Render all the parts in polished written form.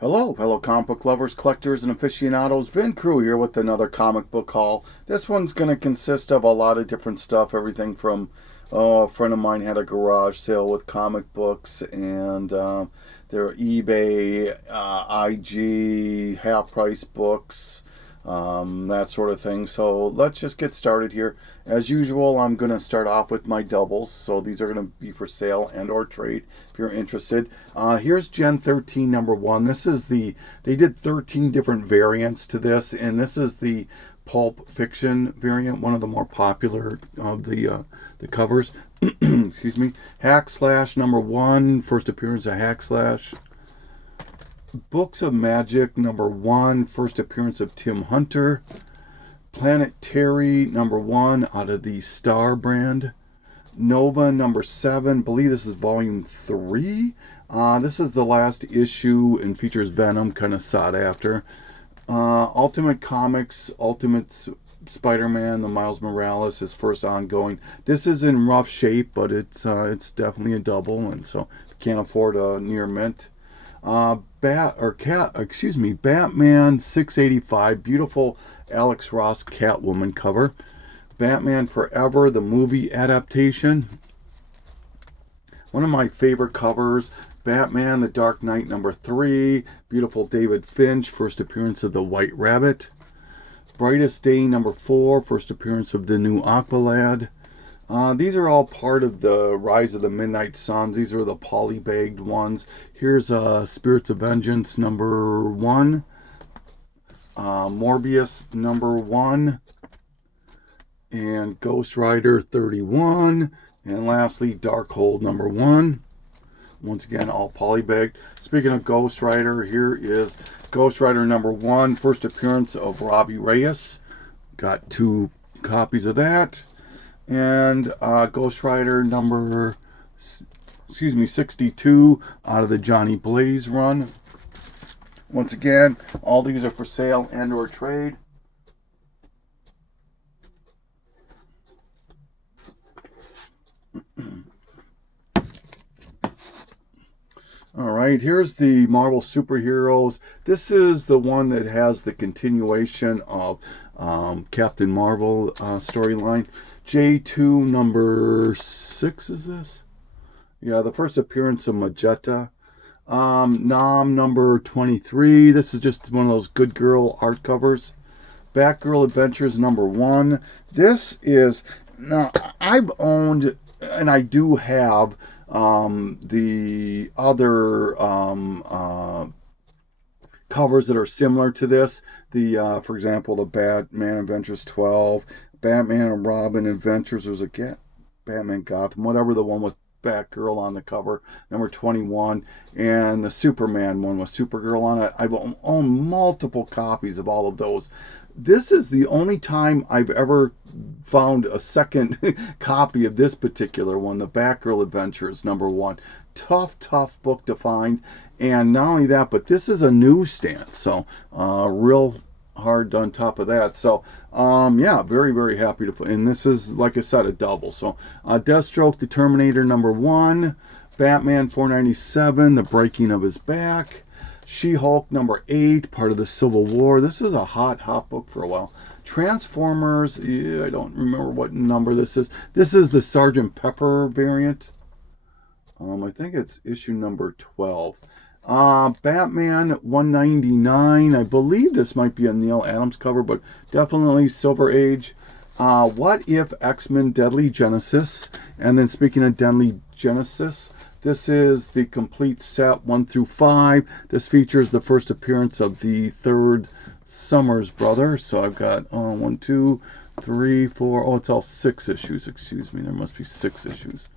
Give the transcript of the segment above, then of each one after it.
Hello, fellow comic book lovers, collectors, and aficionados. Vin Crew here with another comic book haul. This one's going to consist of a lot of different stuff. Everything from, a friend of mine had a garage sale with comic books, and their eBay, IG, half price books, that sort of thing. So let's just get started here. As usual, I'm going to start off with my doubles. So these are going to be for sale and or trade if you're interested. Here's Gen 13 number 1. This is they did 13 different variants to this, and this is the Pulp Fiction variant, one of the more popular of the covers. Excuse me. Hack Slash number 1, first appearance of Hack Slash. Books of Magic number 1, first appearance of Tim Hunter. Planet Terry number 1 out of the Star brand. Nova number 7, believe this is volume 3. This is the last issue and features Venom, kind of sought after. Ultimate Comics, Ultimate Spider-Man, the Miles Morales, his first ongoing. This is in rough shape, but it's definitely a double, and so if you can't afford a near mint. Batman 685, beautiful Alex Ross Catwoman cover. Batman Forever, the movie adaptation. One of my favorite covers, Batman The Dark Knight number 3, beautiful David Finch, first appearance of the White Rabbit. Brightest Day number 4, first appearance of the new Aqualad. These are all part of the Rise of the Midnight Suns. These are the polybagged ones. Here's Spirits of Vengeance number 1. Morbius number 1. And Ghost Rider 31. And lastly, Darkhold number 1. Once again, all polybagged. Speaking of Ghost Rider, here is Ghost Rider number 1. First appearance of Robbie Reyes. Got 2 copies of that. And Ghost Rider number 62 out of the Johnny Blaze run. Once again, all these are for sale and or trade. All right, here's the Marvel Superheroes. This is the one that has the continuation of Captain Marvel storyline. J2 number 6 is this? Yeah, the first appearance of Magetta. Nom number 23. This is just one of those good girl art covers. Batgirl Adventures number 1. This is, now I've owned, and I do have the other covers that are similar to this. For example, the Batman Adventures 12, Batman and Robin Adventures. There's a Batman Gotham, whatever, the one with Batgirl on the cover, number 21, and the Superman one with Supergirl on it. I've owned multiple copies of all of those. This is the only time I've ever found a second copy of this particular one, the Batgirl Adventures number 1. Tough book to find. And not only that, but this is a newsstand, so real hard on top of that. So yeah, very happy to, and this is, like I said, a double. So Deathstroke the Terminator number 1, Batman 497, the breaking of his back. She-Hulk number 8, part of the Civil War. This is a hot book for a while. Transformers, yeah, I don't remember what number this is. This is the Sergeant Pepper variant. I think it's issue number 12. Batman 199. I believe this might be a Neil Adams cover, but definitely Silver Age. What If X-Men Deadly Genesis? And then speaking of Deadly Genesis, this is the complete set 1 through 5. This features the first appearance of the third Summers brother. So I've got 1, 2, 3, 4. Oh, it's all 6 issues. Excuse me. There must be 6 issues.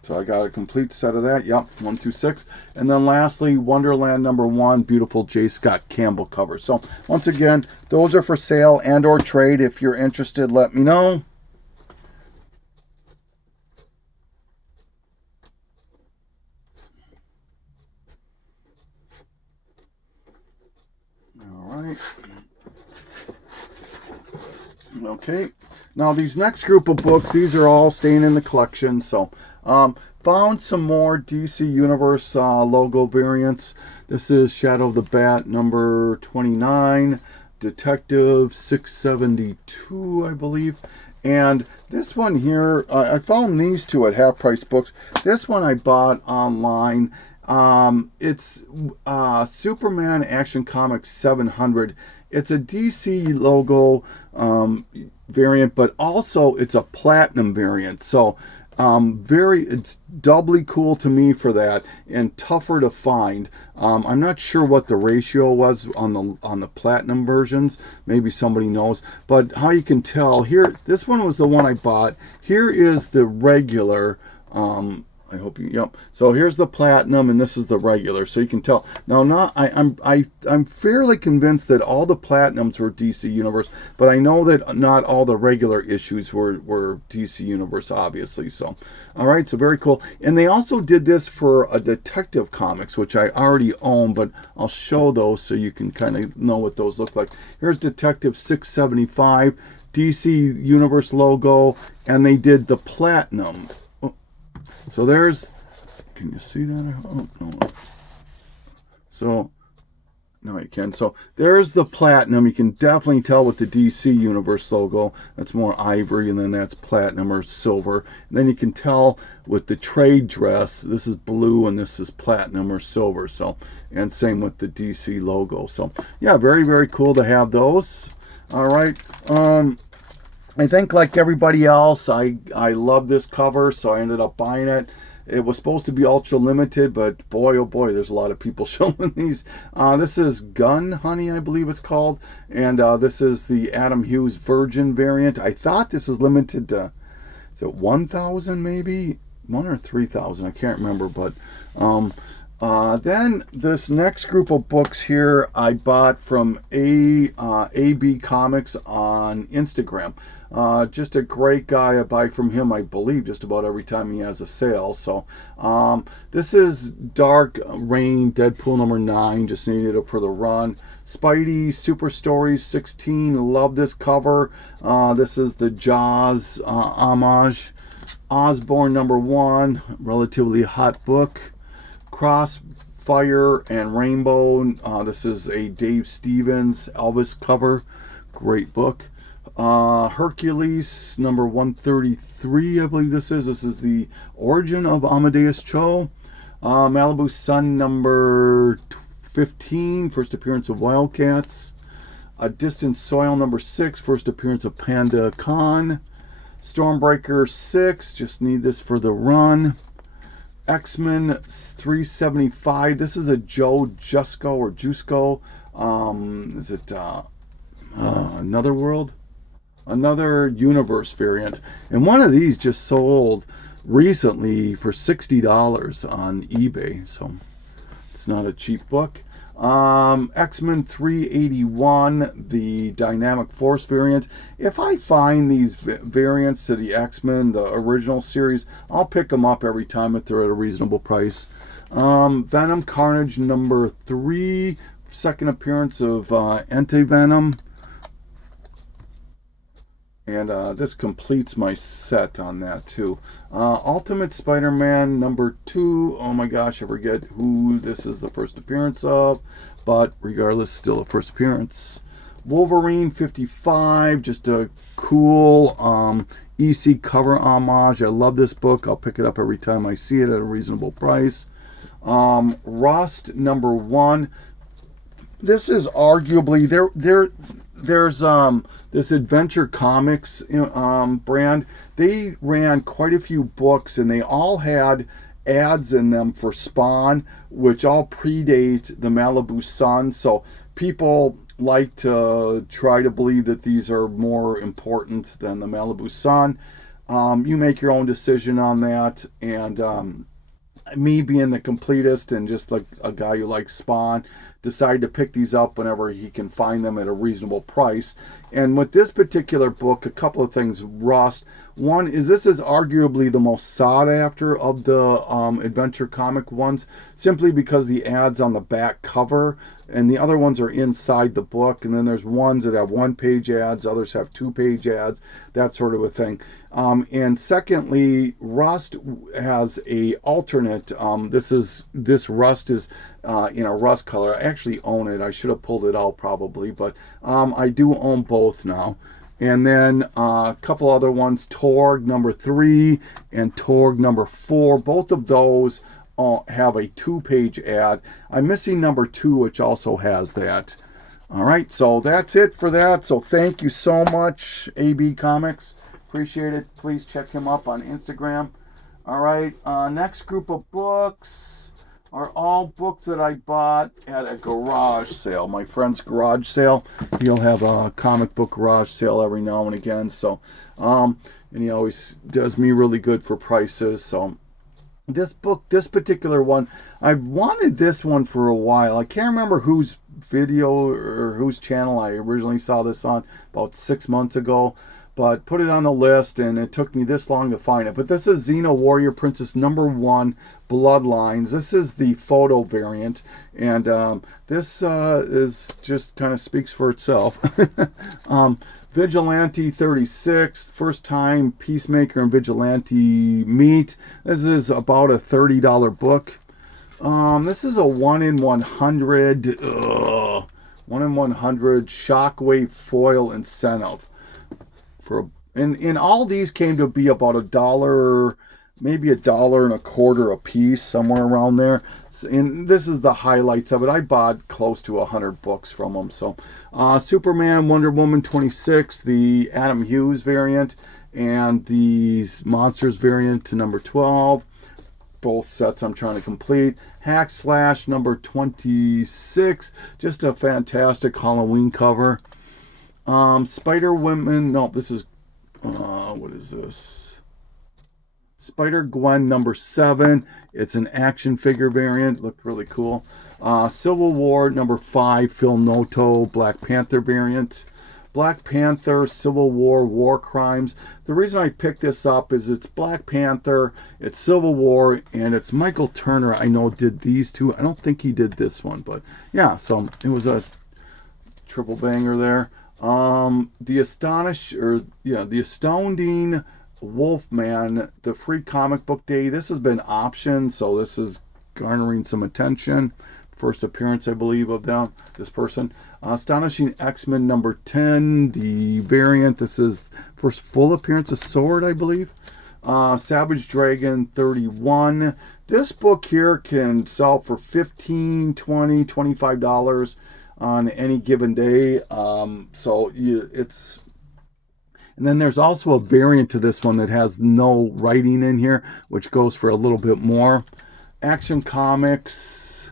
So I got a complete set of that. Yep, 1 through 6. And then lastly, Wonderland number 1, beautiful J. Scott Campbell cover. So once again, those are for sale and or trade. If you're interested, let me know. All right. Okay. Now these next group of books, these are all staying in the collection. So found some more DC Universe logo variants. This is Shadow of the Bat number 29, Detective 672, I believe. And this one here, I found these two at Half Price Books. This one I bought online. It's Superman Action Comics 700. It's a DC logo variant, but also it's a platinum variant. So it's doubly cool to me for that, and tougher to find. I'm not sure what the ratio was on the platinum versions. Maybe somebody knows. But how you can tell here, this one was the one I bought. Here is the regular. I hope you, yep. So here's the platinum, and this is the regular. So you can tell. Now, I'm fairly convinced that all the platinums were DC Universe, but I know that not all the regular issues were DC Universe, obviously. So, all right, so very cool. And they also did this for a Detective Comics, which I already own, but I'll show those so you can kind of know what those look like. Here's Detective 675, DC Universe logo, and they did the platinum. So there's, can you see that? Oh, no. So, no, you can. So there's the platinum. You can definitely tell with the DC Universe logo. That's more ivory, and then that's platinum or silver. And then you can tell with the trade dress, this is blue and this is platinum or silver. So, and same with the DC logo. So, yeah, very, very cool to have those. All right. I think like everybody else, I love this cover, so I ended up buying it. It was supposed to be ultra limited, but boy, oh boy, there's a lot of people showing these. This is Gun Honey, I believe it's called, and this is the Adam Hughes Virgin variant. I thought this was limited to, is it 1,000 maybe? 1 or 3,000, I can't remember, but then this next group of books here I bought from AB Comics on Instagram. Just a great guy. I buy from him, I believe, just about every time he has a sale. So this is Dark Reign Deadpool number 9. Just needed it for the run. Spidey Super Stories 16. Love this cover. This is the Jaws homage. Osborne number 1. Relatively hot book. Crossfire and Rainbow. This is a Dave Stevens Elvis cover. Great book. Hercules number 133, I believe this is. This is the origin of Amadeus Cho. Malibu Sun number 15, first appearance of Wildcats. Distant Soil number 6, first appearance of Panda Khan. Stormbreaker 6, just need this for the run. X-Men 375. This is a Joe Jusko or Jusko. Is it Another World? Another Universe variant. And one of these just sold recently for $60 on eBay. So it's not a cheap book. X-Men 381, the Dynamic Force variant. If I find these variants to the X-Men, the original series, I'll pick them up every time if they're at a reasonable price. Venom Carnage number 3, second appearance of Anti-Venom. And this completes my set on that too. Ultimate Spider-Man number 2. Oh my gosh, I forget who this is the first appearance of. But regardless, still a first appearance. Wolverine 55. Just a cool EC cover homage. I love this book. I'll pick it up every time I see it at a reasonable price. Rust number 1. This is arguably there's this Adventure Comics brand. They ran quite a few books, and they all had ads in them for Spawn, which all predate the Malibu Sun. So people like to try to believe that these are more important than the Malibu Sun. You make your own decision on that, and me being the completist and just like a guy who likes Spawn, decide to pick these up whenever he can find them at a reasonable price. And with this particular book, a couple of things. Rust, One is, this is arguably the most sought after of the adventure comic ones, simply because the ads on the back cover, and the other ones are inside the book. And then there's ones that have 1-page ads, others have 2-page ads, that sort of a thing. And secondly, Rust has a alternate. This Rust is in a rust color. I actually own it. I should have pulled it out probably, but I do own both now. And then a couple other ones, Torg number 3 and Torg number 4. Both of those have a 2-page ad. I'm missing number 2, which also has that. All right, so that's it for that. So thank you so much, AB Comics. Appreciate it. Please check him up on Instagram. All right, next group of books are all books that I bought at a garage sale. My friend's garage sale. He'll have a comic book garage sale every now and again. So, and he always does me really good for prices. So, this book, this particular one, I've wanted this one for a while. I can't remember whose video or whose channel I originally saw this on, about 6 months ago. But put it on the list, and it took me this long to find it. But this is Xeno Warrior Princess number 1, Bloodlines. This is the photo variant, and this is just kind of speaks for itself. Vigilante 36, first time Peacemaker and Vigilante meet. This is about a $30 book. This is a 1 in 100, 1 in 100 Shockwave foil incentive. And all these came to be about $1, maybe $1.25 a piece, somewhere around there. And this is the highlights of it. I bought close to 100 books from them. So Superman, Wonder Woman 26, the Adam Hughes variant, and the Monsters variant to number 12. Both sets I'm trying to complete. Hack Slash number 26, just a fantastic Halloween cover. Spider-Woman, no, this is, what is this? Spider-Gwen number 7. It's an action figure variant. Looked really cool. Civil War number 5, Phil Noto, Black Panther variant. Black Panther, Civil War, War Crimes. The reason I picked this up is it's Black Panther, it's Civil War, and it's Michael Turner, I know, did these two. I don't think he did this one, but yeah, so it was a triple banger there. The Astounding Wolfman, the free comic book day. This has been optioned, so this is garnering some attention. First appearance, I believe, of this person. Astonishing X-Men number 10, the variant. This is first full appearance of Sword, I believe. Savage Dragon 31. This book here can sell for $15, $20, $25 on any given day. It's, and then there's also a variant to this one that has no writing in here, which goes for a little bit more. Action Comics,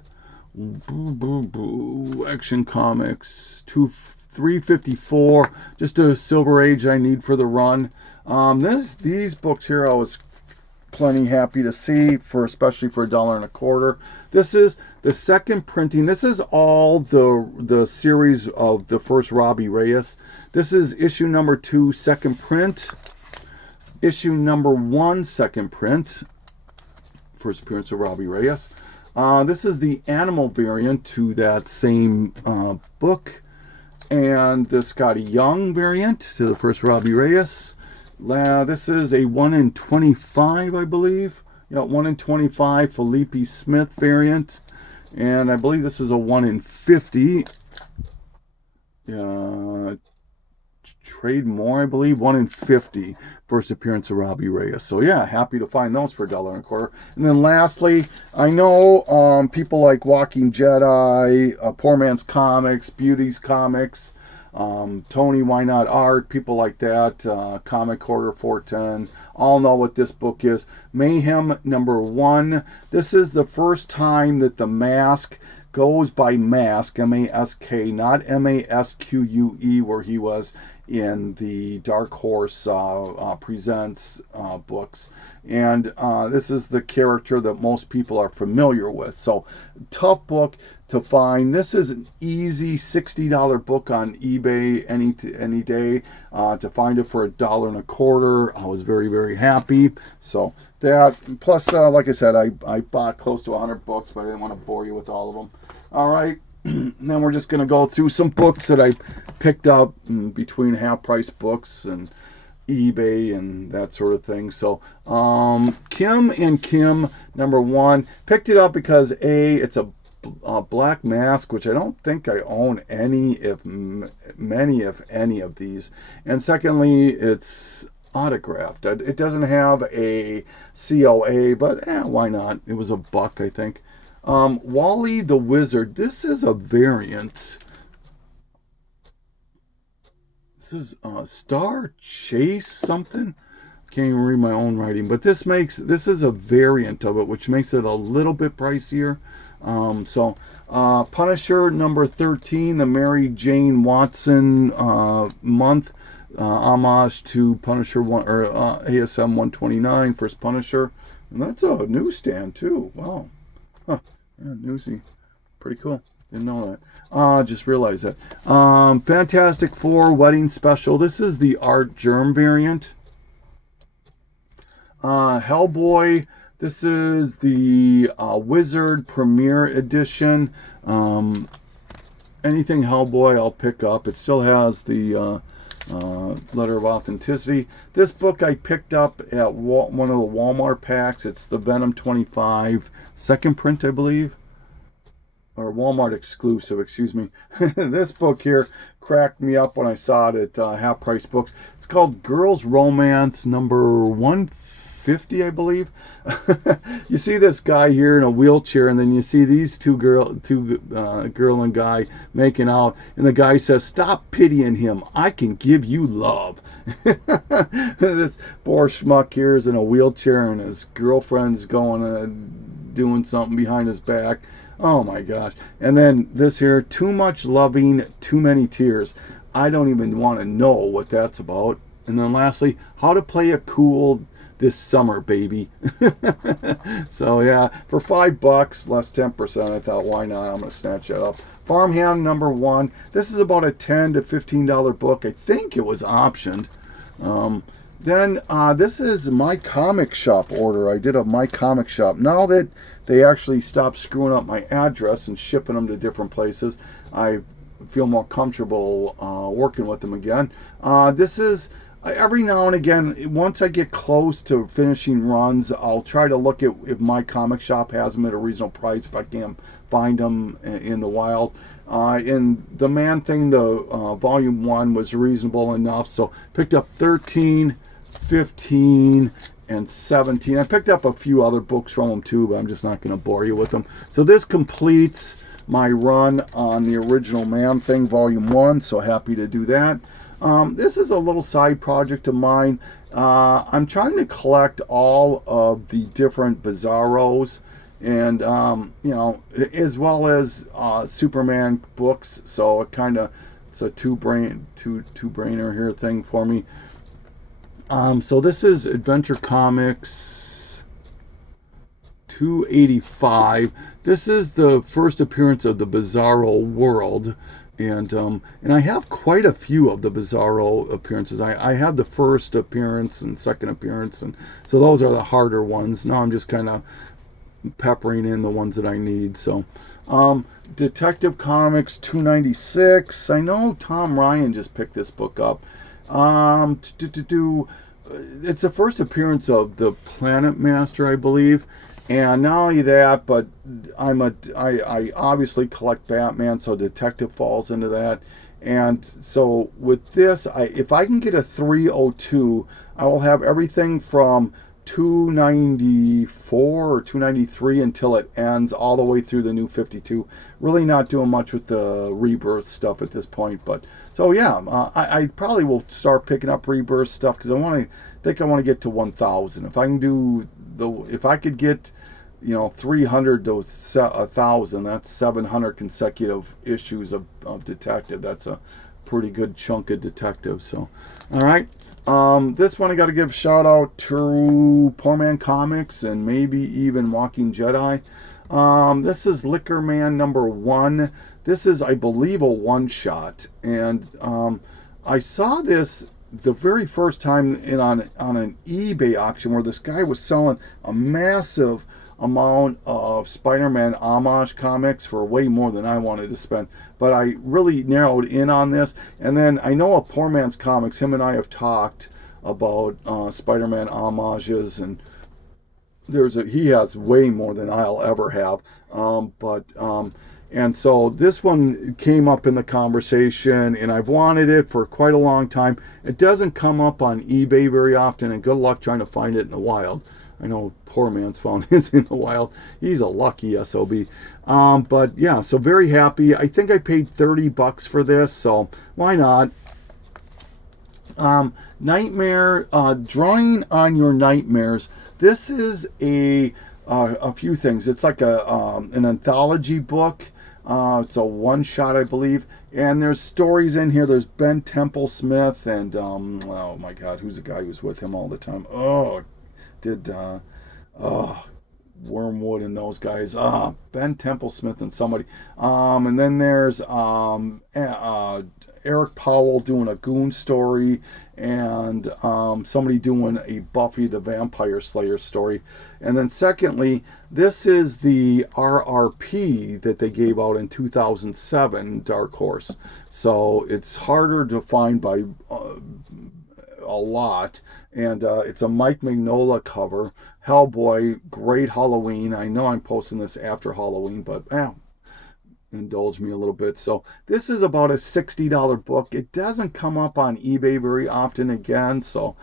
Action Comics 354, just a Silver Age I need for the run. These books here I was plenty happy to see, especially for $1.25. This is the second printing. This is all the series of the first Robbie Reyes. This is issue number 2, second print. Issue number 1, second print. First appearance of Robbie Reyes. This is the animal variant to that same book. And the Scotty Young variant to the first Robbie Reyes. This is a 1 in 25, I believe. 1 in 25 Felipe Smith variant. And I believe this is a 1 in 50. Trade More, I believe. 1 in 50. First appearance of Robbie Reyes. So yeah, happy to find those for $1.25. And then lastly, I know people like Walking Jedi, Poor Man's Comics, Beauty's Comics, Tony Why Not Art, people like that, Comic Quarter 410, all know what this book is. Mayhem number 1. This is the first time that the Mask goes by Mask, M-A-S-K, not M-A-S-Q-U-E, where he was in the Dark Horse Presents books. And this is the character that most people are familiar with. So, tough book to find. This is an easy $60 book on eBay any day. To find it for $1.25, I was very, very happy. So that, plus, like I said, I bought close to 100 books, but I didn't want to bore you with all of them. All right. And then we're just going to go through some books that I picked up between half-price books and eBay and that sort of thing. So Kim and Kim #1, picked it up because it's a Black Mask, which I don't think I own many if any of these, and secondly, it's autographed. It doesn't have a COA, but why not? It was $1, I think. Wally the Wizard. This is a variant. This is Star Chase something. Can't even read my own writing, but this is a variant of it, which makes it a little bit pricier. Punisher #13, the Mary Jane Watson month, homage to Punisher ASM 129, first Punisher, and that's a newsstand too. Wow, huh. Yeah, newsy, pretty cool. Didn't know that. Just realized that. Fantastic Four Wedding Special. This is the Art Germ variant. Hellboy. This is the Wizard Premiere Edition. Anything Hellboy I'll pick up. It still has the letter of authenticity. This book I picked up at one of the Walmart packs. It's the Venom 25 second print, I believe. Or Walmart exclusive, excuse me. This book here cracked me up when I saw it at Half Price Books. It's called Girls Romance #150, I believe. You see this guy here in a wheelchair, and then you see these two girl and guy making out, and the guy says, "Stop pitying him. I can give you love." This poor schmuck here is in a wheelchair, and his girlfriend's doing something behind his back. Oh my gosh. And then this here, Too Much Loving, Too Many Tears. I don't even want to know what that's about. And then lastly, How to Play It Cool This Summer, Baby. So yeah, for $5, less 10%, I thought, why not? I'm going to snatch that up. Farmhand #1. This is about a $10 to $15 book. I think it was optioned. Then this is My Comic Shop order. I did a My Comic Shop. Now that they actually stopped screwing up my address and shipping them to different places, I feel more comfortable working with them again. This is every now and again, once I get close to finishing runs, I'll try to look at if My Comic Shop has them at a reasonable price if I can't find them in the wild. And the Man Thing, the volume 1 was reasonable enough, so picked up 13, 15, and 17. I picked up a few other books from them too, but I'm just not going to bore you with them. So this completes my run on the original Man Thing volume 1, so happy to do that. This is a little side project of mine. I'm trying to collect all of the different Bizarros, and as well as Superman books, so it's a two-brainer here thing for me. So this is Adventure Comics 285. This is the first appearance of the Bizarro world, and I have quite a few of the Bizarro appearances. I had the first appearance and second appearance, and so those are the harder ones. Now I'm just kind of peppering in the ones that I need. So Detective Comics 296. I know Tom Ryan just picked this book up. It's the first appearance of the Planet Master, I believe, and not only that, but I obviously collect Batman, so Detective falls into that. And so with this, if I can get a 302, I will have everything from 294 or 293 until it ends, all the way through the New 52. Really not doing much with the Rebirth stuff at this point, but so yeah, I probably will start picking up Rebirth stuff because I want to get to 1,000. If I can if I could get 300 to 1,000, that's 700 consecutive issues of Detective. That's a pretty good chunk of detectives. So, all right. This one I got to give shout out to Poor Man Comics and maybe even Walking Jedi. This is Liquor Man #1. This is, I believe, a one-shot, and I saw this the very first time on an eBay auction where this guy was selling a massive amount of Spider-Man homage comics for way more than I wanted to spend, but I really narrowed in on this. And then I know a Poor Man's Comics, him and I have talked about Spider-Man homages, and he has way more than I'll ever have, and so this one came up in the conversation, and I've wanted it for quite a long time. It doesn't come up on eBay very often, and good luck trying to find it in the wild. I know Poor Man's found his in the wild. He's a lucky SOB. But yeah, so very happy. I think I paid $30 for this, so why not? Nightmare, drawing on your nightmares. This is a few things. It's like an anthology book. It's a one-shot, I believe. And there's stories in here. There's Ben Temple Smith and, oh my God, who's the guy who's with him all the time? Wormwood and those guys. Ben Temple Smith and somebody. And then there's Eric Powell doing a Goon story, and somebody doing a Buffy the Vampire Slayer story. And then secondly, this is the RRP that they gave out in 2007, Dark Horse. So it's harder to find by a lot, and it's a Mike Mignola cover. Hellboy, great Halloween. I know I'm posting this after Halloween, but indulge me a little bit. So this is about a $60 book. It doesn't come up on eBay very often again, so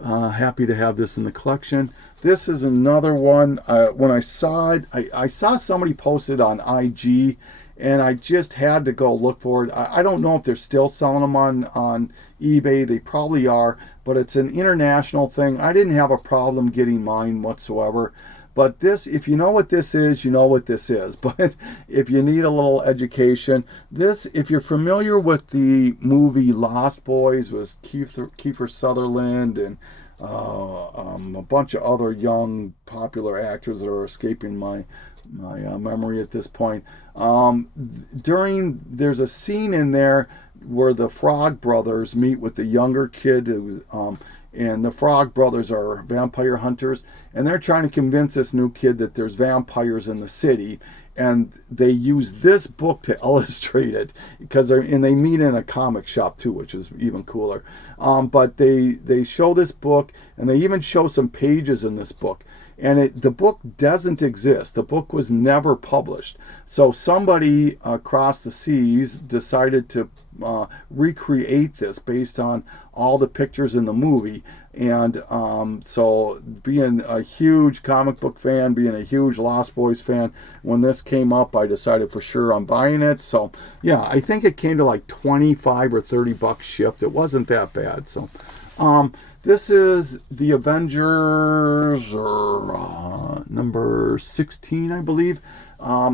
happy to have this in the collection. This is another one. When I saw it, I saw somebody posted on IG, and I just had to go look for it. I don't know if they're still selling them on eBay. They probably are, but it's an international thing. I didn't have a problem getting mine whatsoever. But this, if you know what this is, you know what this is. But if you need a little education, this, if you're familiar with the movie Lost Boys with Kiefer Sutherland and a bunch of other young popular actors that are escaping my memory at this point. There's a scene in there where the Frog Brothers meet with the younger kid who, and the Frog Brothers are vampire hunters, and they're trying to convince this new kid that there's vampires in the city, and they use this book to illustrate it, because they meet in a comic shop too, which is even cooler. But they show this book, and they even show some pages in this book. And the book doesn't exist. The book was never published. So somebody across the seas decided to recreate this based on all the pictures in the movie. And so being a huge comic book fan, being a huge Lost Boys fan, when this came up, I decided for sure I'm buying it. So yeah, I think it came to like 25 or $30 shipped. It wasn't that bad. So this is the Avengers, number 16, I believe.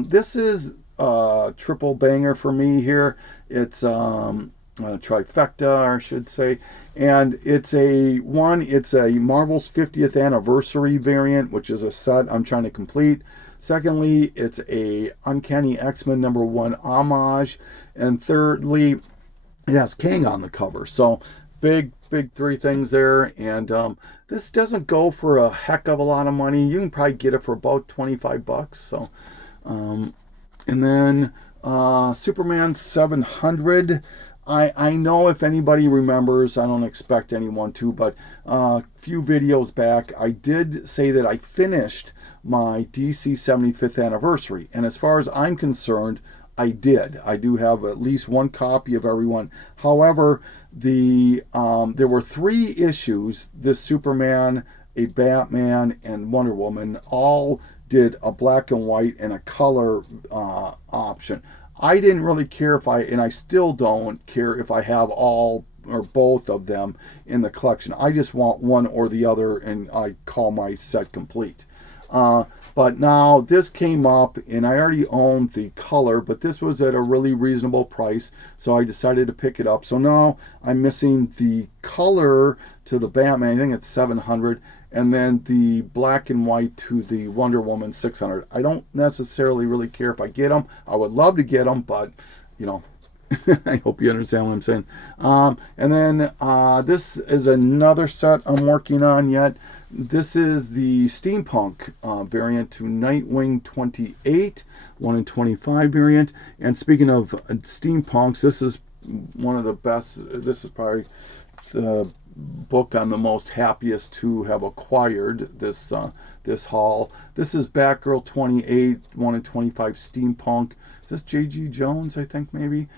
This is a triple banger for me here. It's a trifecta, I should say. And it's a Marvel's 50th anniversary variant, which is a set I'm trying to complete. Secondly, it's a Uncanny X-Men #1 homage. And thirdly, it has Kang on the cover. So big three things there. And this doesn't go for a heck of a lot of money. You can probably get it for about $25. So and then Superman 700. I know if anybody remembers, I don't expect anyone to, but a few videos back, I did say that I finished my DC 75th anniversary. And as far as I'm concerned, I did. I do have at least one copy of every one. However, there were 3 issues. This Superman, a Batman, and Wonder Woman all did a black and white and a color option. I didn't really care and I still don't care if I have all or both of them in the collection. I just want one or the other, and I call my set complete. But now this came up, and I already owned the color, but this was at a really reasonable price, so I decided to pick it up. So now I'm missing the color to the Batman. I think it's $700, and then the black and white to the Wonder Woman $600. I don't necessarily really care if I get them. I would love to get them, but you know, I hope you understand what I'm saying. And then this is another set I'm working on yet. This is the steampunk variant to Nightwing 28, 1 in 25 variant. And speaking of steampunks, this is one of the best. This is probably the book I'm the most happiest to have acquired this this haul. This is Batgirl 28, 1 in 25 steampunk. Is this J.G. Jones, I think, maybe?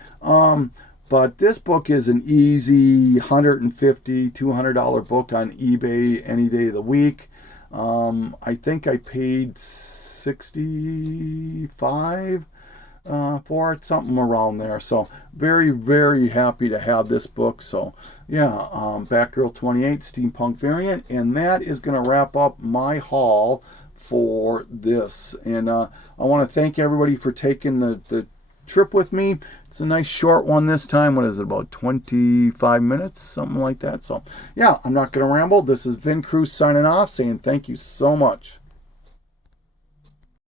But this book is an easy $150, $200 book on eBay any day of the week. I think I paid $65 for it, something around there. So very, very happy to have this book. So yeah, Batgirl 28 steampunk variant, and that is going to wrap up my haul for this. And I want to thank everybody for taking the trip with me. It's a nice short one this time. What is it, about 25 minutes, something like that? So yeah, I'm not going to ramble. This is Vin Cruz signing off, saying thank you so much.